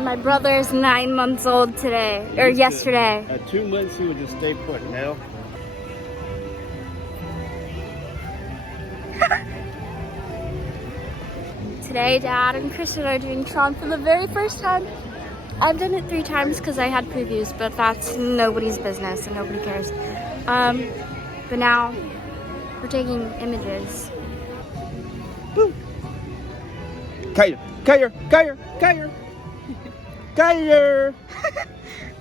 My brother is 9 months old today, or yesterday. At 2 months, he would just stay put now. Today, Dad and Kristen are doing Tron for the very first time. I've done it 3 times because I had previews, but that's nobody's business and nobody cares. But now we're taking images. Woo. Kailer, Kailer, Kailer, Kailer, Kailer,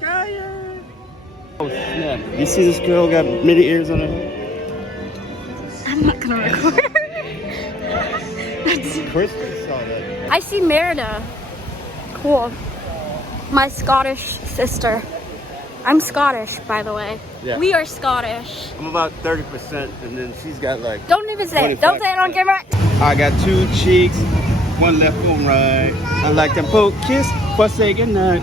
Kailer. Oh snap! You see this girl got many ears on her head? I'm not gonna record. Kristen saw that. I see Merida. Cool. My Scottish sister. I'm Scottish, by the way. Yeah. We are Scottish. I'm about 30%, and then she's got like. Don't even say it. Don't say it on camera. I got 2 cheeks, 1 left on right. I like to poke, kiss, but say goodnight.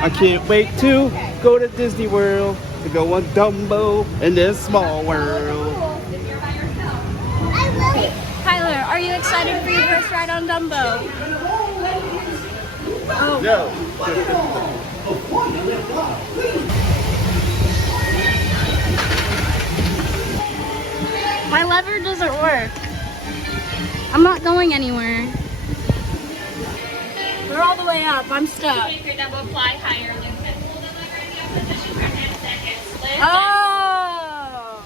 I can't wait to go to Disney World to go on Dumbo in this small world. Tyler, are you excited for your first ride on Dumbo? Oh. No. My lever doesn't work. I'm not going anywhere. We're all the way up. I'm stuck. Oh!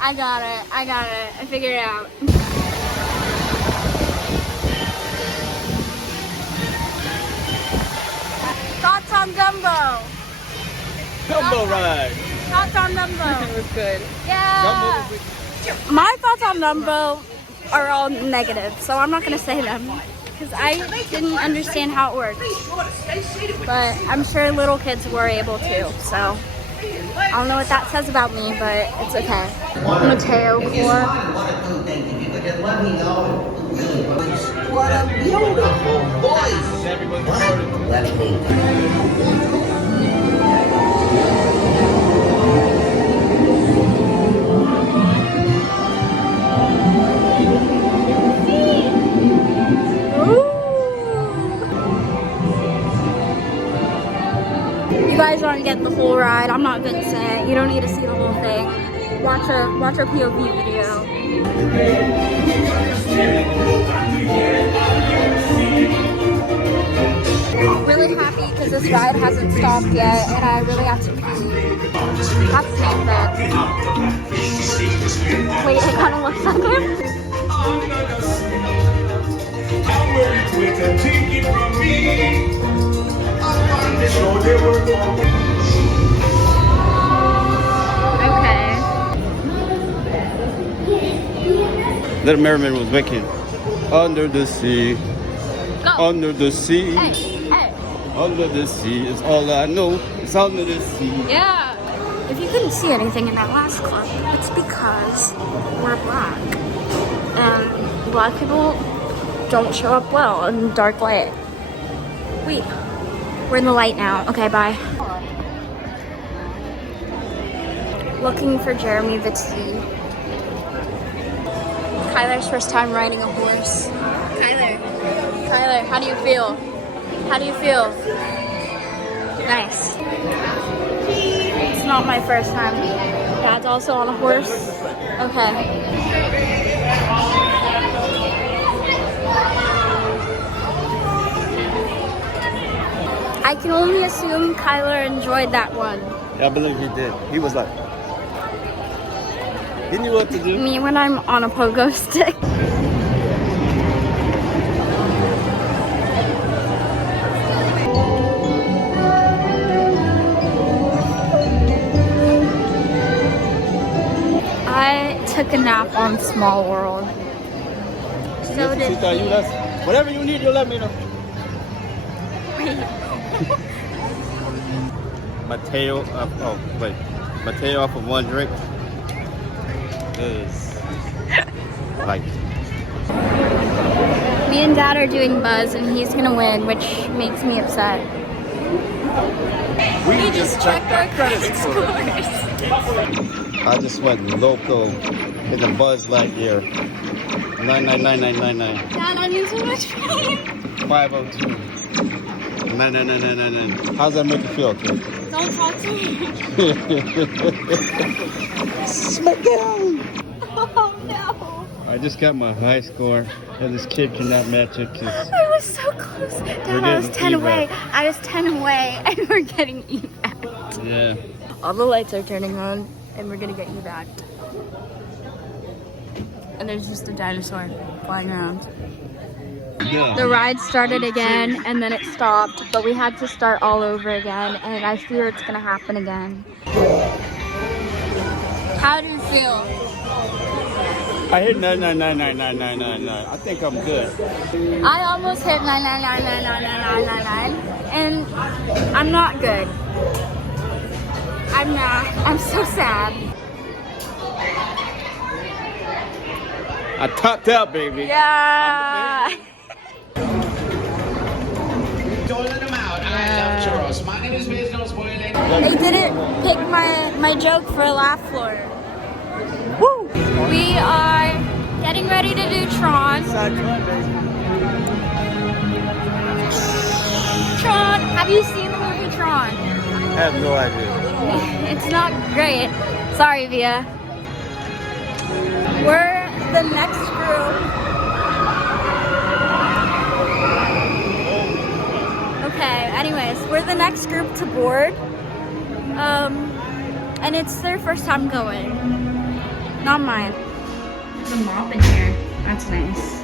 I got it. I figured it out. Thoughts on Dumbo? Dumbo ride. Thoughts on Dumbo? It was good. Yeah. My thoughts on Dumbo are all negative, so I'm not gonna say them because I didn't understand how it works. But I'm sure little kids were able to, so I don't know what that says about me, but it's okay. Mateo core. What a beautiful voice! Let me. You guys aren't getting the full ride. I'm not Vincent. You don't need to see the whole thing. Watch our POV video. Really happy because this ride hasn't stopped yet, and I really have to pee. That's not bad. Wait, it kind of looks like him. Okay. Little Mermaid was wicked. Under the sea. Go. Under the sea. Hey, hey. Under the sea is all I know. It's under the sea. Yeah. If you couldn't see anything in that last clip, it's because we're black. And black people don't show up well in dark light. Wait. We're in the light now. Okay, bye. Looking for Jeremy the Tea. Kyler's first time riding a horse. Kyler, how do you feel? How do you feel? Nice. It's not my first time. Dad's also on a horse. Okay. I can only assume Kyler enjoyed that one. I believe he did. He was like, he knew what to do. Me when I'm on a pogo stick. I took a nap on Small World. So did he. Whatever you need, you let me know. Mateo up. Oh wait, Mateo off of one drink is like. Me and Dad are doing Buzz, and he's gonna win, which makes me upset. We just checked our credit scores. I just went local in the Buzz Lightyear. 9999999. Dad, I'm in so much pain. 502. No. How's that make you feel, kid? Don't talk to me. Smack down! Oh no. I just got my high score, and this kid cannot match it. I was so close. Dad, I was 10 away. I was 10 away, and we're getting evac. Yeah. All the lights are turning on, and we're gonna get evac. And there's just a dinosaur flying around. Yeah. The ride started again, and then it stopped, but we had to start all over again, and I fear it's gonna happen again. How do you feel? I hit 9999999. I think I'm good. I almost hit 9999999, and I'm not good. I'm not. I'm so sad. I topped out, baby. Yeah. Toilet them out. I love churros. My name is Biz, no spoiling. They didn't pick my joke for a laugh floor. Woo! We are getting ready to do Tron. Tron, have you seen the movie Tron? I have no idea. It's not great. Sorry, Via. We're the next group. Okay, anyways, we're the next group to board. And it's their first time going. Not mine. There's a mop in here. That's nice.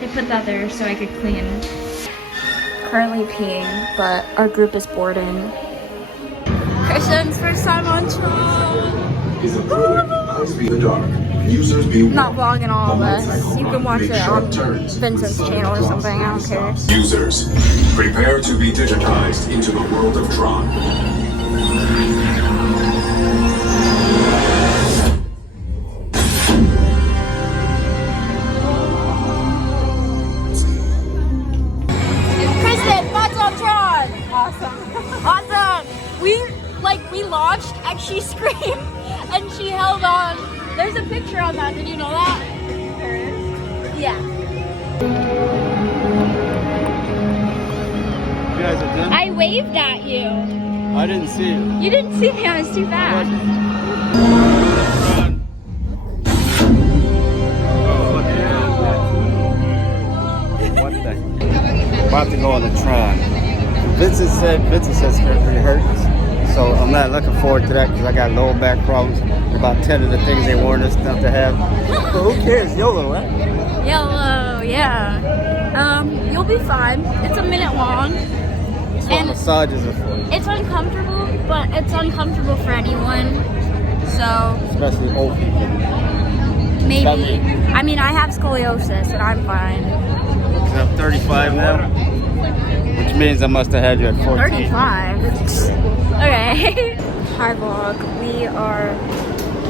They put that there so I could clean. Currently peeing, but our group is boarding. Christian's first time on Tron. Is approved. Please be in the dark. Users be warned. Not vlogging all of The us. motorcycle You can watch make it sharp on turns. Vincent's channel or something. I don't care. Users, prepare to be digitized into the world of Tron. Kristen, thoughts on Tron? Awesome. Awesome. We launched and she screamed and she held on. There's a picture on that. Did you know that? There is? Yeah. You guys are done? I waved at you. I didn't see it. You didn't see me. I was too fast. What the heck? About to go on the Tron. Vincent says it hurts. So I'm not looking forward to that because I got lower back problems. About 10 of the things they warned us not to have. But who cares? YOLO, right? Yellow, yeah. You'll be fine. It's a minute long. That's what massages are for. It's uncomfortable, but it's uncomfortable for anyone. So Especially old people. maybe. I mean, I have scoliosis and I'm fine. I'm 35 now, which means I must have had you at 14. 35. Okay. Hi vlog. We are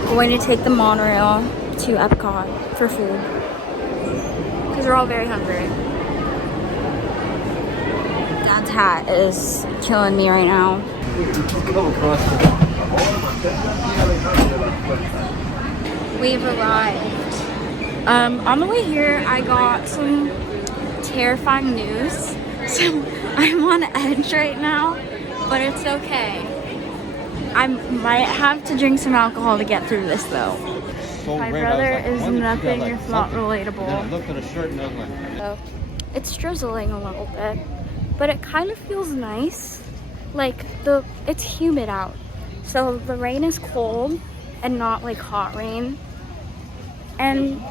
going to take the monorail to Epcot for food because we're all very hungry. Dad's hat is killing me right now. We've arrived. On the way here, I got some terrifying news. So I'm on edge right now, but it's okay. I might have to drink some alcohol to get through this though. So My red, brother I was like, is wonder if you got, nothing like, if not something. relatable. Then I looked at the shirt and I was like, So it's drizzling a little bit, but it kind of feels nice. Like it's humid out, so the rain is cold and not like hot rain. And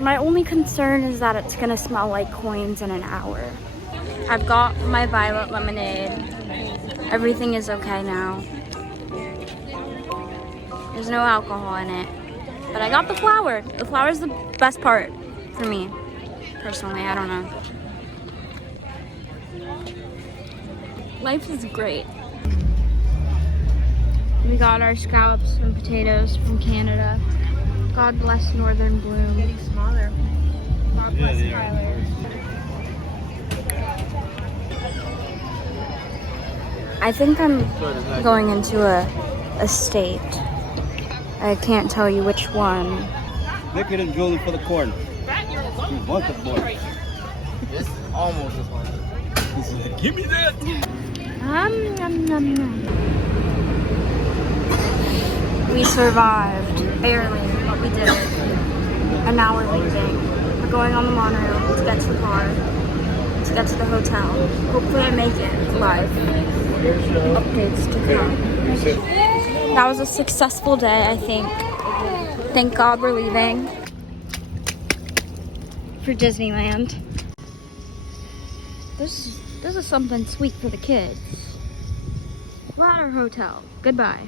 my only concern is that it's gonna smell like coins in an hour. I've got my violet lemonade. Everything is okay now. There's no alcohol in it, but I got the flower. The flower is the best part for me, personally. I don't know. Life is great. We got our scallops and potatoes from Canada. God bless Northern Bloom. Getting smaller. God bless Kailer. I think I'm going into a state. I can't tell you which one. look at him drilling for the corn. You want the corn. It's almost as hard. Give me that. Nom, nom, nom. We survived, barely, but we did it. And now we're leaving. We're going on the monorail to get to the car, to get to the hotel. Hopefully I make it live. Updates to come. That was a successful day, I think. Thank God we're leaving for Disneyland. This is something sweet for the kids. Ladder Hotel. Goodbye.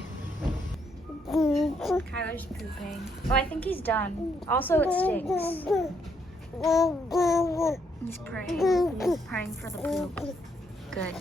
Kyler's pooping. Oh, I think he's done. Also, it stinks. He's praying. He's praying for the poop. Good.